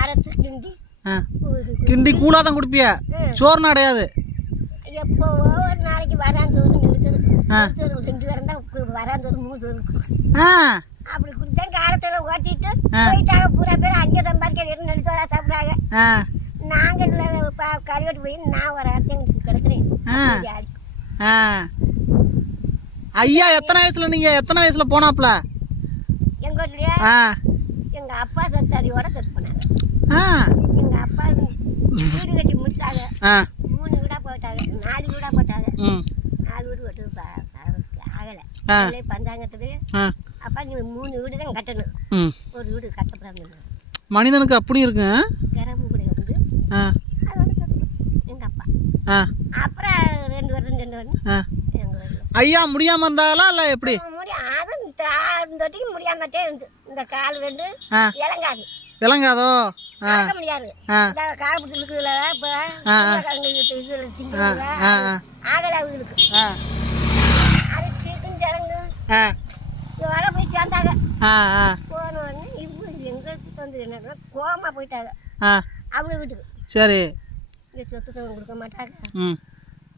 அரைச்சி கிண்டி கிண்டி கூழாக தான் குடிப்பிய, சோறுனா கிடையாது. எப்போ ஒரு நாளைக்கு வராந்தோறு நின்றுது 2 கிடந்தா வராந்தோறு 3 இருக்கும். அப்படி குடித்தேன். காலத்தில் ஓட்டிட்டு போயிட்டாங்க. பூரா பேர் 5 சம்பாதிக்க நெல்சோரா சாப்பிட்றாங்க. நாங்கள் கழுவிட்டு போய் நான் ஒரு இடத்துக்கு கிடக்குறேன். ஐயா எத்தனை வயசுல போனாப்ல? எங்க வீட்லயா எங்கள் அப்பா சத்தாடியோட செத்து போனாங்க. எங்கள் அப்பா வீடு கட்டி முடிச்சாங்க. 3 வீடாக போட்டாங்க, 4 வீடாக போட்டாங்க. 4 வீடு வெட்டு ஆகலை. பஞ்சாங்கத்துக்கு அப்பா நீ 3 வீடு தான் கட்டணும், ஒரு வீடு கட்டப்படாது. மனிதனுக்கு அப்படி இருக்கு. கிரம கூட வந்து அதோட எங்கள் அப்பா. அப்புறம் 2 வருடம் எங்கள் ஐயா முடியாம இருந்தாலா இல்லை எப்படி? தொட்டிக்கு முடியாமட்டே இருந்து இந்த கால் 2 இறங்காது. விளங்காதோ? முடியாது. கால் பிடிச்சி இருக்குதுல இப்போ ஆகலை அவங்களுக்கு. அது சீக்கும் ஜனங்க இதோட போய் சேர்ந்தாங்க. போன உடனே இவங்க எங்களுக்கு வந்து என்ன கோமா போயிட்டாங்க அவங்க வீட்டுக்கு. சரி. இங்கே சொத்துத்தவங்க கொடுக்க மாட்டாங்க,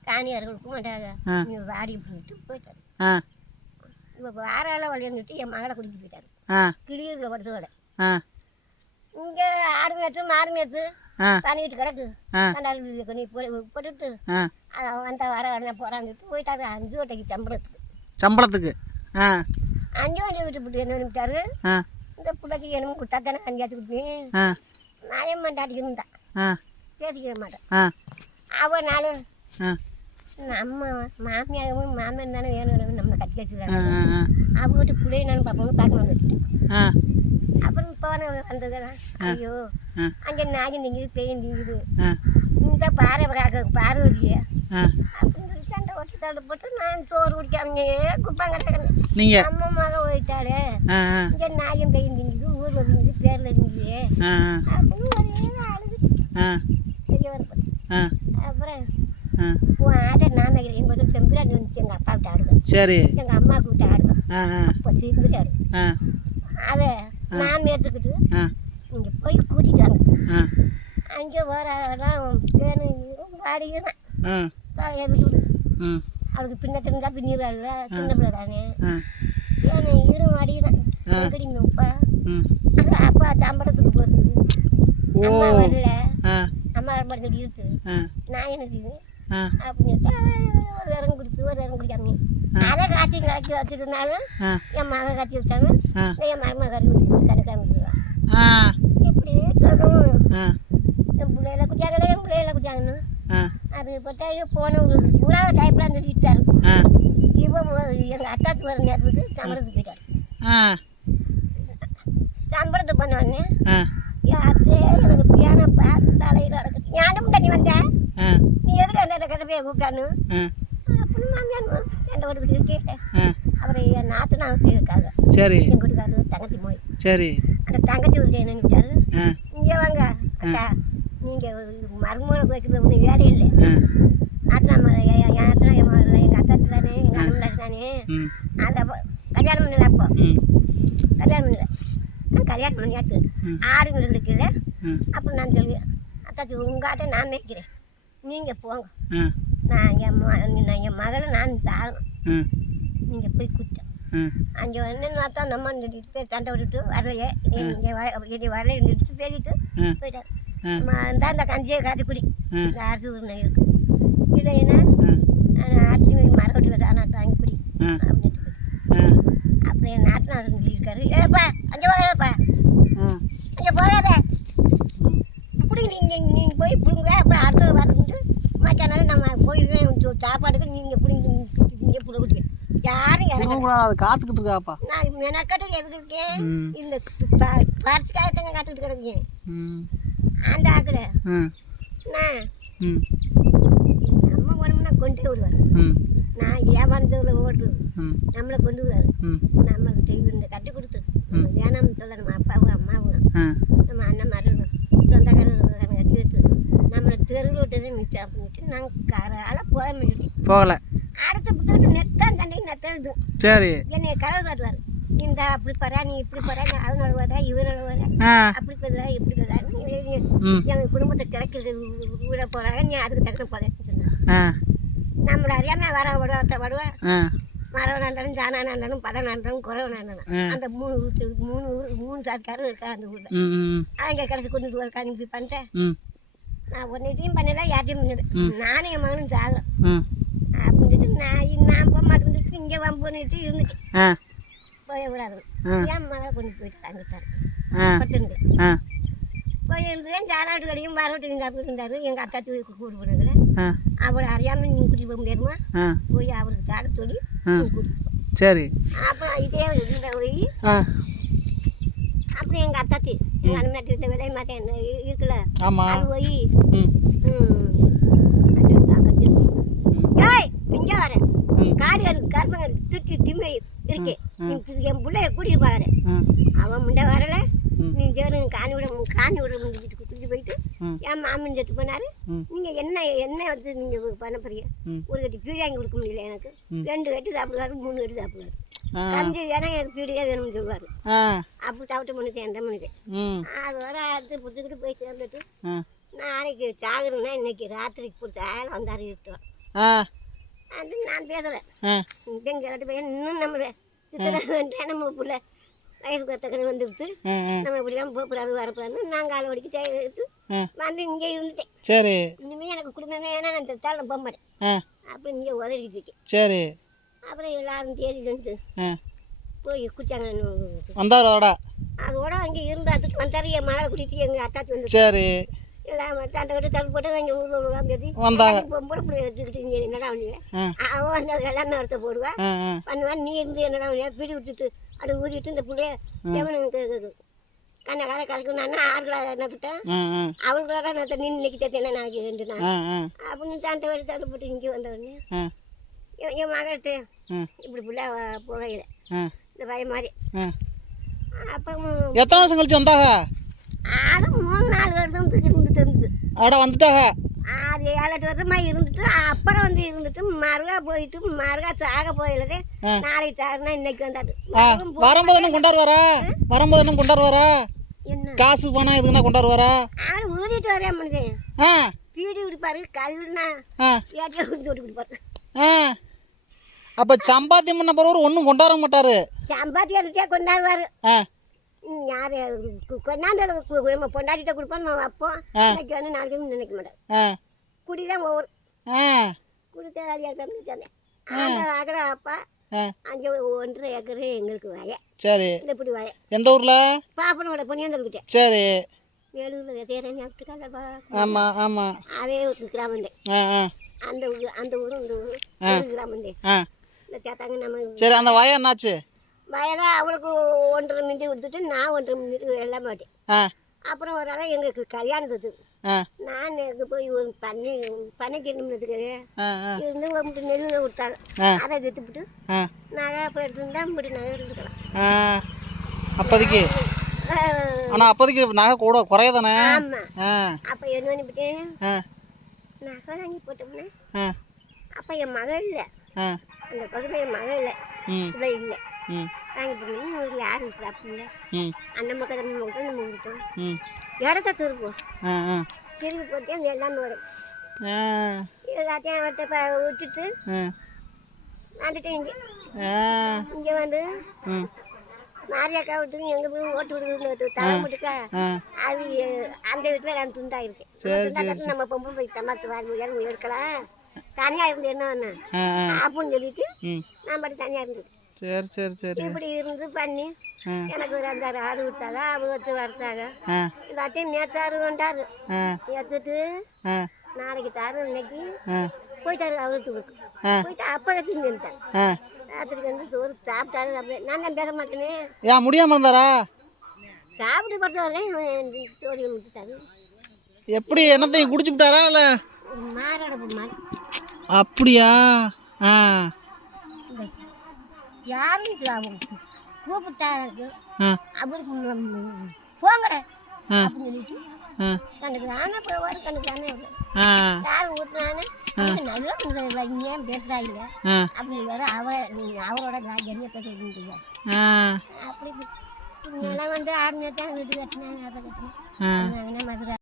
காணியார் கொடுக்க மாட்டாங்க, நீ வாடி பண்ணிட்டு போயிட்டாரு. இப்போ வாரால வழியாந்துட்டு என் மகளை குடிக்க போயிட்டாரு. கிளியூரில் படுத்தோட இங்கே ஆடு மேய்ச்சு மாடு மேய்ச்சு பண்ணிக்கிட்டு கிடக்கு. நீ போட்டுட்டு வந்த வர போகிறான்ட்டு போயிட்டாரு 5 ஓட்டைக்கு சம்பளத்துக்கு. 5 ஓட்டை விட்டு என்ன நினைட்டாரு, இந்த பிள்ளைக்கு என்னமோ கொடுத்தா தானே 5 கொடுப்பேன். நான் மாட்டாட்டிக்கு இருந்தான் பேசிக்கிற மாட்டேன். அவன் நானும் நம்ம மாமியாகவும் மாமன் தானே வேணும் நம்ம கட்டி வச்சுருக்காங்க. அவங்ககிட்ட பிள்ளைய நானும் பார்ப்போம் பார்க்கணும் வச்சுட்டேன். அப்புறம் போன வந்ததுதான் ஐயோ அங்கே நாயும் திங்குது பேயும் திங்குது இந்த பார்வதியை அப்படின்னு சொல்லி சண்டை ஓட்டு தண்டை போட்டு நான் சோறு குடிக்காம குப்பாங்க. நம்ம மக போயிட்டாரு, இங்கே நாயும் பேயும் திங்குது, ஊரில் திங்குது, பேரில் திங்குது அப்படின்னு ஒரே அழுது பெரிய வரப்பட்டு. அப்புறம் ஆட்டை நான் எங்கள் போட்டு செம்பிராட்டி வந்துச்சு. எங்கள் அப்பா விட்டு ஆடுவேன், சரி, எங்கள் அம்மாவுக்கு விட்டு ஆடுவேன். அப்போ சீக்கிரம் ஆடு அதை நான் மேய்ச்சிக்கிட்டு இங்கே போய் கூட்டிட்டு வாங்க. அங்கே வர வாடியும் தான் விட்டு அதுக்கு பின்ன தெரிஞ்சா பின்னிடுறாள், சின்ன பிள்ளை தானே. ஏன்னா இரும் வாடியும் தான் கடிங்கப்பா. அது அப்பா சம்பளத்துக்கு போகிறது. அம்மா வரல, அம்மா படுத்துட்டு இருக்கு. நான் என்ன செய்வேன் அப்படின்னு ஒரு இடம் கொடுத்து ஒரு இடம் குடிக்காம அதை காய்ச்சி வச்சுருந்தாலும் என் மகன் காய்ச்சி வச்சாலும் என் மருமக கடுக்காம இப்படி சொல்லணும். என் பிள்ளையில குடிச்சாங்களே, என் பிள்ளையில குடிச்சாங்கன்னு அது பட்டா போனவங்களுக்கு பூரா டைப்லாம் சொல்லிட்டாரு. எங்கள் அத்தாத்து வர நேரத்துக்கு சம்பளத்துக்கு போயிட்டாரு. சம்பளத்தை பண்ண உடனே என் அத்தையே எனக்கு பியானோ பார்த்து தலையில் நடக்குது. ஞானம் தண்ணி வந்தேன், நீ எதுக்கு அந்த கட்டப்பையை கூப்பிட்டானு அப்படின்னு மாமியார் சண்டை ஓட்டுக்கிட்டு கேட்டேன். அப்புறம் என் நாத்தனா இருக்காங்க, சரி, எங்கள் வீட்டுக்காரு தங்கச்சி மொழி, சரி, அந்த தங்கச்சி வீட்டு என்னன்னு விட்டாரு, இங்கே வாங்க அக்கா நீங்கள் மருமகளை வைக்கிறது ஒன்றும் வேலை இல்லை. நாத்தனா என் நாத்தனா எங்கள் அத்தாத்து தானே, எங்கள் அண்ணன் தானே. அந்த கல்யாணம் பண்ணல, அப்போ கல்யாணம் பண்ணல, நான் கல்யாணம் பண்ணியாச்சு, ஆடுங்க இருக்குல்ல. அப்போ நான் சொல்லுவேன், அத்தாச்சி உங்காட்ட நான் மேய்க்கிறேன், நீங்கள் போங்க, நான் என் மகளை நான் சாகணும், நீங்கள் போய் கூட்டேன். அங்கே வந்து பார்த்தா நம்ம சண்டை விட்டுட்டு வரலையே, என்னை வரல நிறுத்தி பேசிட்டு போயிட்டார். தான் இந்த கஞ்சியை காட்டி குடி, இந்த அரிசி உருணை இருக்கு இல்லைன்னா அரிசி மரக்கட்டில் சாணா தாங்கி குடி அப்படின்ட்டு போயிட்டு. அப்புறம் என் நாத்தனார் இருக்காரு, ஏப்பா அங்கே போகாதப்பா, அங்கே போகாத இப்படி நீங்கள் போய் பிடுங்க. அப்புறம் அடுத்த வரணுன்ட்டு மச்சானால நம்ம போயிடுவேன் சாப்பாடுக்கு நீங்கள் பிடிங்க இங்கே பிடிக்க யாரும் இறங்கக்கூடாது காத்துக்கிட்டு இருக்காப்பா. நான் மெனக்கட்டு எதுக்கு இருக்கேன், இந்த பார்த்துக்காகத்தாங்க காத்துக்கிட்டு கிடக்கேன். அந்த ஆக்கட நான் நம்ம போனோம்னா கொண்டு வருவார், நான் ஏமாந்ததில் ஓடுறது நம்மளை கொண்டு வருவார். நம்மளுக்கு இந்த கட்டி கொடுத்து வேணாம்னு சொல்லணும் அப்பாவும் அம்மாவும் நம்ம அண்ணன் மரம் சொந்தக்காரங்க கட்டி வச்சு நம்மளை தெருவில் விட்டதே மிச்சம் அப்படின்ட்டு நாங்கள் காரால போக முடியும் போகல. அடுத்த புத்தகத்தை நெத்தான் தண்டைக்கு நெத்தது, சரி, என்னை கதவு காட்டுவார், இந்த அப்படி போறா நீ இப்படி போறா நீ அவனோட வர இவனோட வர அப்படி போதா இப்படி போதான்னு எங்கள் குடும்பத்தை திறக்கிறது விட போறாங்க நீ அதுக்கு தக்கன போறேன்னு சொன்னாங்க. நம்மளை அறியாமல் வர வருவா மரவனாக இருந்தாலும் ஜானானா இருந்தாலும் பதனா இருந்தாலும் குறவனா இருந்தாலும் அந்த மூணு சாக்காரும் இருக்கா அந்த ஊரில். அவங்க கடைசி கொண்டு வரக்கா நீ இப்படி பண்ணிட்டேன் நான் ஒன்றையும் பண்ணல யார்ட்டையும் பண்ணது நானும் என் மகனும் ஜாகம் அப்படின்ட்டு நான் போக மாட்டேன் இங்கே வம்புன்னுட்டு இருந்துட்டேன் போய் விடாது என் மகளை கொண்டு போயிட்டு அங்கிட்டாரு பட்டுங்க போய் இருந்தேன் ஜாலாட்டு கடையும் வரவட்டு அப்படி இருந்தார் எங்கள் அத்தா தூக்கி கூட்டு போனதுல அவர் அறியாமல் நீங்கள் கூட்டிட்டு போக முடியாதுமா போய் அவருக்கு தாக்க சொல்லி கூட்டிட்டு சரி அப்புறம் இதே போய் அப்புறம் எங்கள் அத்தாத்தி எங்கள் அண்ணன் இருந்த விலை மாட்டேன் இருக்குல்ல அது போய் ஏய் இங்கே வரேன் காடு எனக்கு கருப்பங்க துட்டி திம்மை இருக்கு என் பிள்ளைய கூட்டிட்டு பாரு அவன் முண்டை வரல நீ ஜேரு காணி விட முடிஞ்சிட்டு கூட்டிட்டு போயிட்டு என் மாமன் செத்து போனாரு நீங்க என்ன வந்து நீங்க பண்ண போறீங்க ஒரு கட்டி பீடியாங்கி கொடுக்க முடியல எனக்கு 2 கட்டு சாப்பிடுவாரு 3 கட்டு சாப்பிடுவாரு கஞ்சி வேணா எனக்கு பீடியா வேணும்னு சொல்லுவாரு அப்படி சாப்பிட்டு பண்ணிட்டேன் எந்த மணிக்கு அதோட அடுத்து பிடிச்சிக்கிட்டு போய் சேர்ந்துட்டு நாளைக்கு சாகுறேன்னா இன்னைக்கு ராத்திரிக்கு பிடிச்ச ஆள் வந்தாரு இருட்டோம் அது நான் பேசுறேன் எங்க ரெண்டு பையன் இன்னும் நம்மள சித்திர நம்ம பிள்ளை வயசு கட்டக்கணி வந்துடுச்சு நம்ம இப்படிலாம் போகக்கூடாது வரக்கூடாதுன்னு நாங்கள் ஆள் வடிக்கு எடுத்து வந்து இங்கே இருந்துட்டேன். சரி இனிமேல் எனக்கு குடும்பமே ஏன்னா நான் தாள் போக மாட்டேன் அப்படி இங்கே உதவிட்டு இருக்கேன். சரி அப்புறம் எல்லாரும் தேதி செஞ்சு போய் குச்சாங்க வந்தார் அதோட அங்கே இருந்தாத்துக்கு வந்தார் என் மகளை கூட்டிட்டு எங்கள் அத்தாச்சி வந்து சரி எல்லாம் தண்டை கட்டு தப்பு போட்டு எங்கள் ஊரில் பேசி பொம்பளை பிள்ளை வச்சுக்கிட்டு இங்கே என்னடா பண்ணுவேன் அவன் வந்து அது எல்லாமே அறுத்த போடுவேன் பண்ணுவான் நீ இருந்து என்னடா பண்ணுவேன் பிடி விட்டுட்டு அப்படி ஊதிட்டு இந்த பிள்ளைய எவனுக்கு கண்ணை காலை கலக்குனான்னா ஆறுகளா நட்டுட்டேன் அவங்களோட நான் நின்று இன்னைக்கு தேர்த்தேன் நாளைக்கு 2 நாள் அப்படின்னு தண்டை கட்டு தட்டு போட்டு இங்கே வந்தவொடனே என் மகள்கிட்ட இப்படி பிள்ளை போகையில் இந்த பையன் மாதிரி அப்போ எத்தனை வருஷம் கழிச்சு வந்தாக அது 3-4 வருஷம் இருந்துட்டு அட வந்துட்டாக அது 7-8 வருஷமாக இருந்துட்டு அப்புறம் வந்து இருந்துட்டு மறுகா போயிட்டு மறுகா சாக போயிடுது நாளைக்கு சாகுனா இன்னைக்கு வந்தாரு வரும்போது என்ன கொண்டாடுவாரா என்ன காசு பணம் எதுனா கொண்டாடுவாரா ஆள் ஊதிட்டு வரேன் மனுஷன் பீடி குடிப்பாரு கல்லுன்னா ஏற்றியா ஊற்றி ஓட்டி குடிப்பாரு அப்போ சம்பாத்தியம் பண்ண பிறகு ஒன்றும் கொண்டாட மாட்டாரு சம்பாத்தியத்தை கொண்டாடுவார் யார் கொண்டாந்து பொண்டாட்டிட்ட கொடுப்போம் நம்ம வைப்போம் இன்னைக்கு வந்து நாளைக்கு நினைக்க மாட்டேன் குடிதான் ஒவ்வொரு குடித்த வேலையாக சொன்னேன் அந்த அகல அப்பா 1.5 ஏக்கரு எங்களுக்கு வய சரி இந்த இப்படி வய எந்த ஊரில் பாப்பனோட பொன்னியந்தர்கிட்ட சரி வேலூரில் தேரண்ணி அப்படிக்கால ஆமாம் ஆமாம் அதே கிராமந்தே அந்த ஊரும் இந்த ஊரும் கிராமந்தே இந்த தேத்தாங்க நம்ம சரி அந்த வய என்னாச்சு வயதாக அவளுக்கு 1.5 மிஞ்சி கொடுத்துட்டு நான் 1.5 மிஞ்சி எல்லாம் மாட்டேன் அப்புறம் ஒரு நாள் எங்களுக்கு கல்யாணத்துக்கு நான் எனக்கு போய் ஒரு பண்ணைக்கு நின்றுட்டு இருந்து ஒரு நெல் கொடுத்தாங்க அதை விற்றுப்பிட்டு நகை இப்போ எடுத்துருந்தா இப்படி நகை இருந்துக்கலாம் அப்போதைக்கு ஆனால் அப்போதைக்கு நகை கூட குறையதானே ஆமாம் அப்போ என்ன பண்ணிவிட்டேன் நகை வாங்கி போட்டோம்னா அப்போ என் மகள் இல்லை அந்த பகுதியில் என் மகள் இல்லை இவ்வளோ இல்லை வாங்கி போட்டோம்னா ஊரில் யாரும் இருக்குது அப்படிங்களா அந்த மக்கள் நம்ம விட்டோம் நம்ம விட்டோம் இடத்த திருப்போம் திருப்பி போட்டு அந்த எல்லாமே வரும் எல்லாத்தையும் அவர்கிட்ட விட்டுட்டு வந்துட்டு இங்கே வந்து மாரியாக்கா விட்டு எங்கே போய் ஓட்டு விடுறது தலை விட்டுக்கா அது அந்த வீட்டில் நான் துண்டாயிருக்கேன் நம்ம பொம்பளை போய் தமாத்து வாழ்வு எடுக்கலாம் தனியாக இருந்து என்ன அப்படின்னு சொல்லிட்டு நான் மட்டும் தனியாக இருந்துட்டு சரி சரி சரி இப்படி இருந்து பண்ணி எனக்கு ஒரு 5-6 ஆடு விட்டாங்க அவங்க வச்சு வளர்த்தாங்க எல்லாத்தையும் நேற்றாரு கொண்டாரு எடுத்துட்டு நாளைக்கு தாரு இன்னைக்கு போயிட்டாரு அவருக்கு போயிட்டு அப்போ கட்டின்னு வந்துட்டாங்க ராத்திரிக்கு வந்து சோறு சாப்பிட்டாரு அப்படியே நான் தான் பேச மாட்டேனே ஏன் முடியாமல் இருந்தாரா சாப்பிட்டு பார்த்தவரையும் தோடி விட்டுட்டாரு எப்படி என்னத்தையும் குடிச்சு விட்டாரா இல்லை மாறாட மாதிரி அப்படியா யாரும் கூப்பிட்டாங்க அவருக்கு போங்கட அப்படின்னு சொல்லிட்டு கண்டுக்கிறானே போவார் கண்டுக்கிறானே ஆ யாரும் ஊற்றினானே நல்லா பண்ணுறதில்ல இங்கேயும் பேசுகிறாங்க அப்படின்னு வேற நீங்கள் அவரோட ஜரிய பேசுறீங்க ஆ அப்படி முன்னெல்லாம் வந்து ஆர்மியை தான் வீட்டு கட்டினாங்க அதை கட்டினாங்க மதுரை